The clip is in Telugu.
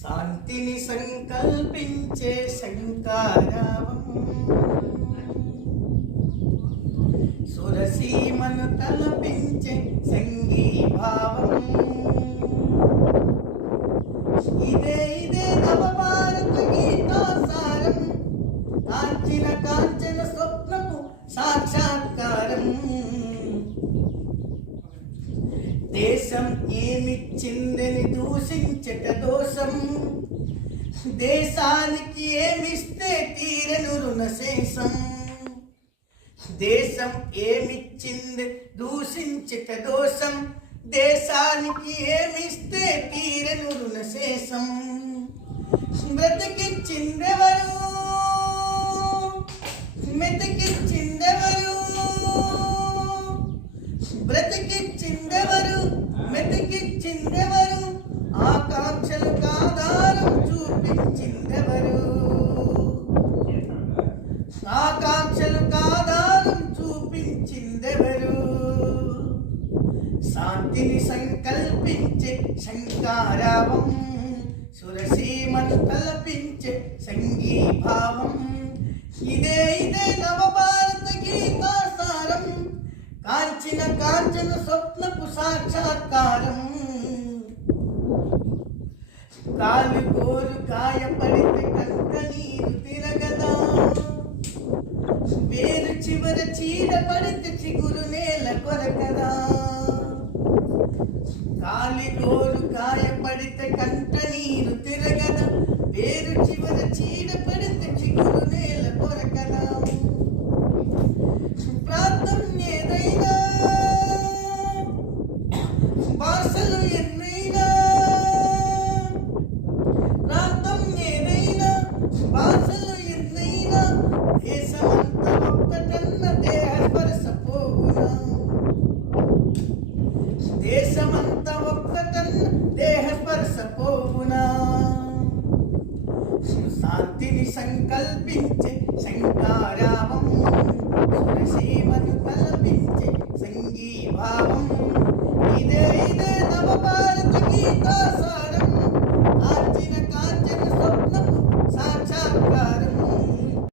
శాంతిని సంకల్పించే శంకారావం, సురసీమను తలపించే సంగీభావం. ఇదే ఇదే నవభారత గీతాసారం, కాంచిన కాంచన స్వప్నపు సాక్షాత్కారం. దేశం ఏమిచ్చిందని దూషించట దోషం, దేశానికి ఏమిస్తే తీరను రుణశేషం. దేశం ఏమిచ్చింది దూషించట దోషం, దేశానికి ఏమిస్తే తీరను రుణశేషం. బ్రతికిచ్చిందెవరు మెతికిచ్చిందెవరు, బ్రతికిచ్చిందెవరు మెతికిచ్చిందెవరు, ఆకాంక్షలకు ఆధారం చూపించిందెవరు, ఆకాంక్షలకు ఆధారం చూపించిందెవరు. శాంతిని సంకల్పించే శంకారావం, సురసీమను తలపించే సంగీభావం. ఇదే ఇదే నవభారత గీతాసారం, కాంచిన కాంచన స్వప్నపు సాక్షాత్కారం. కాలు గోరు కాయపడితే కంట నీరు తిరగదా, వేరు చివర చీడ పడితే చిగురు నేల కొరకదా. కాలి గోరు కాయపడితే కంట నీరు తిరగదా, వేరు చివర చీడ పడితే చిగురు నేల కొరకదా. ప్రాంతం ఏదైనా భాషలు ఎన్నైనా, ప్రాంతం ఏదైనా భాషలు ఎన్నైనా, దేశమంతా ఒక్కటన్న దేహ స్పర్శ పోవునా, దేశమంతా ఒక్కటన్న దేహ స్పర్శ పోవునా. శాంతిని సంకల్పించే శంకారావం, సురసీమను తలపించే సంగీభావం.